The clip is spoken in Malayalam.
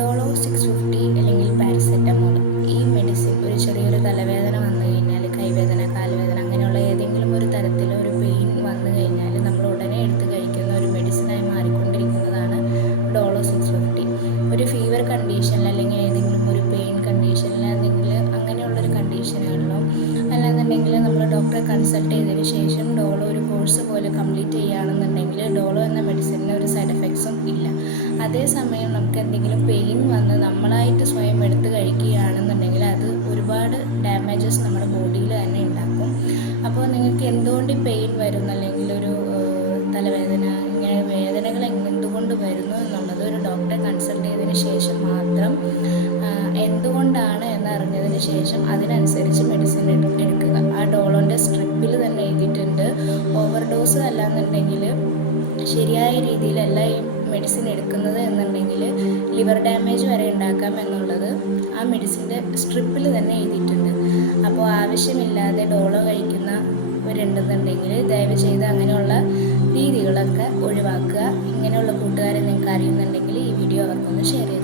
ഡോളോ 650 അല്ലെങ്കിൽ പാരസെറ്റമോൾ ഈ മെഡിസിൻ ഒരു ചെറിയൊരു തലവേദന വന്നു കഴിഞ്ഞാൽ, കൈവേദന, കാൽവേദന അങ്ങനെയുള്ള ഏതെങ്കിലും ഒരു തരത്തിൽ ഒരു പെയിൻ വന്നു കഴിഞ്ഞാൽ നമ്മൾ ഉടനെ എടുത്ത് കഴിക്കുന്ന ഒരു മെഡിസിനായി മാറിക്കൊണ്ടിരിക്കുന്നതാണ് ഡോളോ 650. ഒരു ഫീവർ കണ്ടീഷനിൽ അല്ലെങ്കിൽ ഏതെങ്കിലും ഒരു പെയിൻ കണ്ടീഷനിൽ അങ്ങനെയുള്ളൊരു കണ്ടീഷനുകളിലോ അല്ലാന്നുണ്ടെങ്കിൽ നമ്മൾ ഡോക്ടറെ കൺസൾട്ട് ചെയ്തതിന് ശേഷം ഡോളോ ഒരു കോഴ്സ് പോലെ കംപ്ലീറ്റ് ചെയ്യുകയാണെന്നുണ്ടെങ്കിൽ ഡോളോ എന്ന മെഡിസിന് ഒരു സൈഡ് എഫക്ട്സും ഇല്ല. അതേസമയം നമുക്ക് എന്തെങ്കിലും പെയിൻ വന്ന് നമ്മളായിട്ട് സ്വയം എടുത്ത് കഴിക്കുകയാണെന്നുണ്ടെങ്കിൽ അത് ഒരുപാട് ഡാമേജസ് നമ്മുടെ ബോഡിയിൽ തന്നെ ഉണ്ടാക്കും. അപ്പോൾ നിങ്ങൾക്ക് എന്തുകൊണ്ട് പെയിൻ വരുന്നു അല്ലെങ്കിൽ ഒരു തലവേദന ഇങ്ങനെ വേദനകൾ എന്തുകൊണ്ട് വരുന്നു എന്നുള്ളത് ഒരു ഡോക്ടറെ കൺസൾട്ട് ചെയ്തതിന് ശേഷം മാത്രം എന്തുകൊണ്ടാണ് എന്നറിഞ്ഞതിന് ശേഷം അതിനനുസരിച്ച് മെഡിസിൻ എടുക്കുക. ആ ഡോളോൻ്റെ സ്ട്രിപ്പിൽ തന്നെ എഴുതിയിട്ടുണ്ട് ഓവർഡോസ് അല്ലാന്നുണ്ടെങ്കിൽ ശരിയായ രീതിയിലല്ല ഈ മെഡിസിൻ എടുക്കുന്നത് എന്നുണ്ടെങ്കിൽ ലിവർ ഡാമേജ് വരെ ഉണ്ടാക്കാം എന്നുള്ളത് ആ മെഡിസിൻ്റെ സ്ട്രിപ്പിൽ തന്നെ എഴുതിയിട്ടുണ്ട്. അപ്പോൾ ആവശ്യമില്ലാതെ ഡോളോ കഴിക്കുന്നവരുണ്ടെന്നുണ്ടെങ്കിൽ ദയവ് ചെയ്ത് അങ്ങനെയുള്ള രീതികളൊക്കെ ഒഴിവാക്കുക. ഇങ്ങനെയുള്ള കൂട്ടുകാരെ നിങ്ങൾക്ക് അറിയുന്നുണ്ടെങ്കിൽ ഈ വീഡിയോ അവർക്കൊന്ന് ഷെയർ ചെയ്യുക.